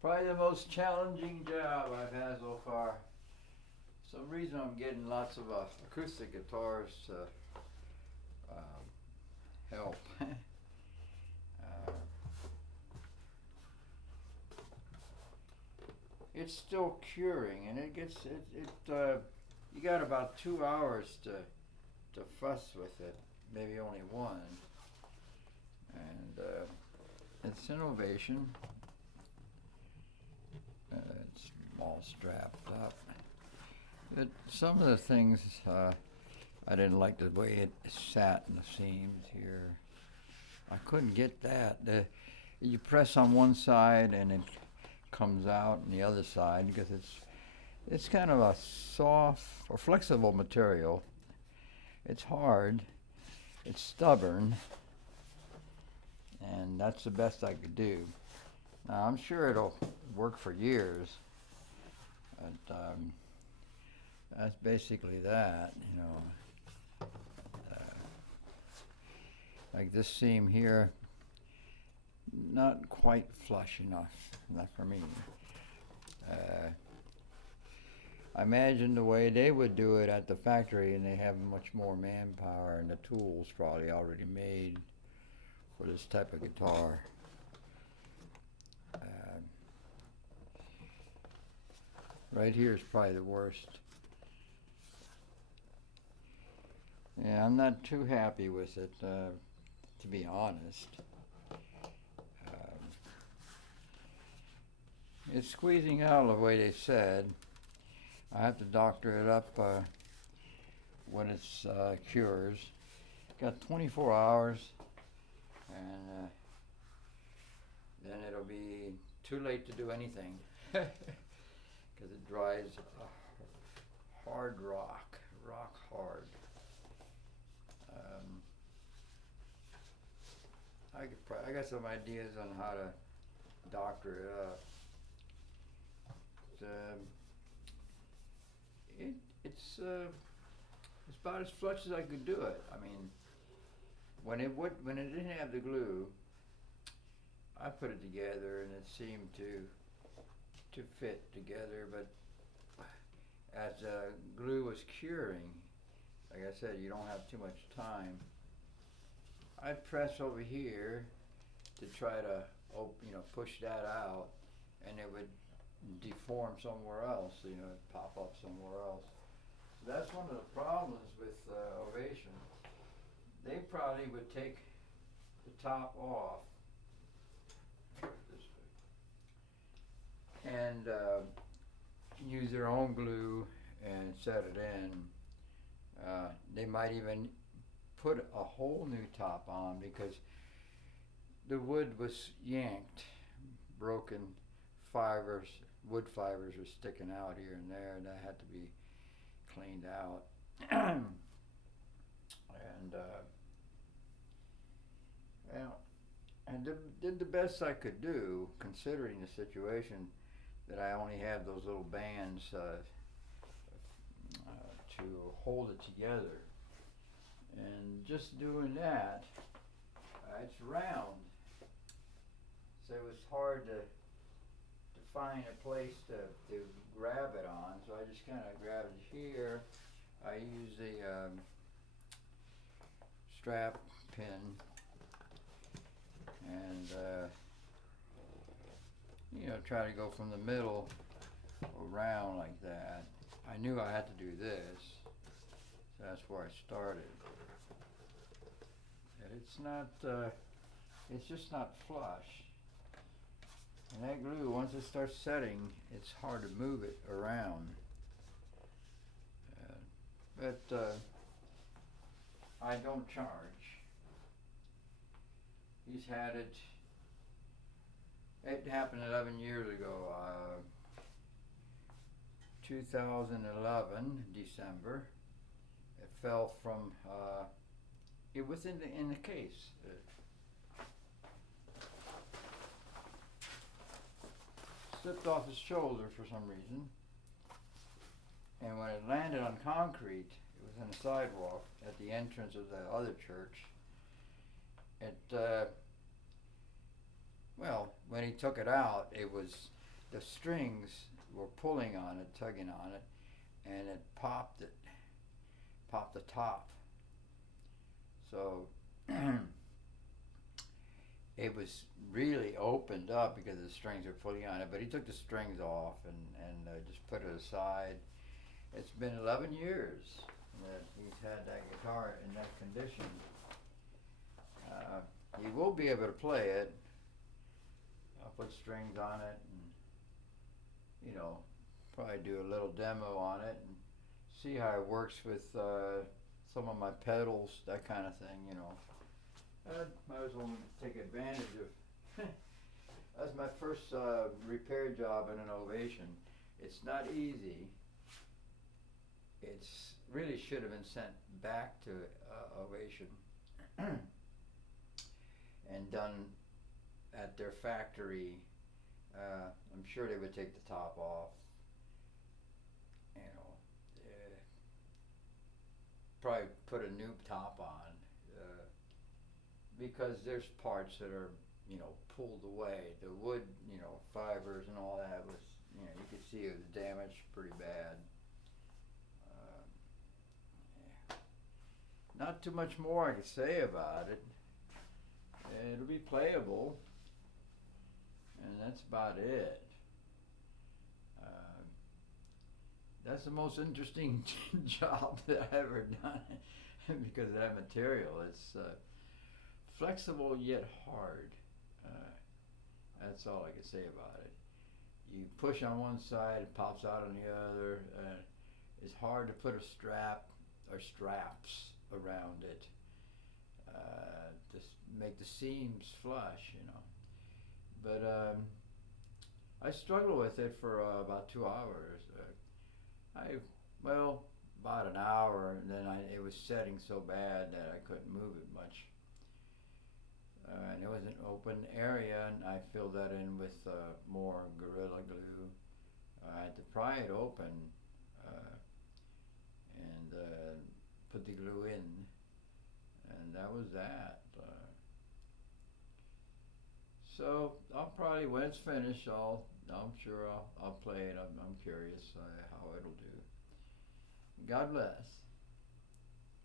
Probably the most challenging job I've had so far. For some reason I'm getting lots of acoustic guitars to help. uh, it's still curing, and it gets you got about 2 hours to fuss with it, maybe only one, and it's an Ovation. It's all strapped up. But some of the things I didn't like the way it sat in the seams here. I couldn't get that. You press on one side and it comes out on the other side because it's kind of a soft or flexible material. It's hard. It's stubborn, and that's the best I could do. Now I'm sure it'll work for years, but that's basically that, you know. Like this seam here, not quite flush enough, not for me. I imagine the way they would do it at the factory, and they have much more manpower and the tools probably already made for this type of guitar. Right here is probably the worst. Yeah, I'm not too happy with it, to be honest. It's squeezing out the way they said. I have to doctor it up when it's cures. Got 24 hours, and then it'll be too late to do anything because it dries hard rock hard. I got some ideas on how to doctor it up. It's about as flush as I could do it. I mean, when it didn't have the glue, I put it together and it seemed to fit together. But as glue was curing, like I said, you don't have too much time. I'd press over here to try to push that out, and it would deform somewhere else, pop up somewhere else. So that's one of the problems with Ovation. They probably would take the top off and use their own glue and set it in. They might even put a whole new top on because the wood was yanked, broken fibers, wood fibers were sticking out here and there, and that had to be cleaned out. And I did the best I could do considering the situation that I only have those little bands to hold it together. And just doing that, it's round, so it was hard to find a place to grab it on. So I just kind of grabbed it here. I use the strap pin and try to go from the middle around like that. I knew I had to do this, so that's where I started. It's just not flush. And that glue, once it starts setting, it's hard to move it around. But I don't charge. He's had it. It happened 11 years ago, 2011, December. It fell from. It was in the case. Slipped off his shoulder for some reason, and when it landed on concrete, it was in a sidewalk at the entrance of the other church. It when he took it out, it was the strings were pulling on it, tugging on it, and it popped the top. So it was really opened up because the strings were pulling on it. But he took the strings off and just put it aside. It's been 11 years that he's had that guitar in that condition. He will be able to play it. I'll put strings on it and, probably do a little demo on it and see how it works with some of my pedals, that kind of thing, I might as well take advantage of. That's my first repair job in an Ovation. It's not easy. It's really should have been sent back to Ovation and done at their factory. I'm sure they would take the top off. Probably put a new top on because there's parts that are, pulled away. The wood, fibers and all that was, you could see it was damaged pretty bad. Not too much more I could say about it. It'll be playable, and that's about it. That's the most interesting job that I've ever done because of that material. It's flexible yet hard. That's all I can say about it. You push on one side, it pops out on the other. It's hard to put a strap or straps around it to make the seams flush, But I struggled with it for about 2 hours. About an hour, and then it was setting so bad that I couldn't move it much. And it was an open area, and I filled that in with more Gorilla Glue. I had to pry it open and put the glue in, and that was that. So I'll probably, when it's finished, I'm sure I'll play it. I'm curious how it'll do. God bless.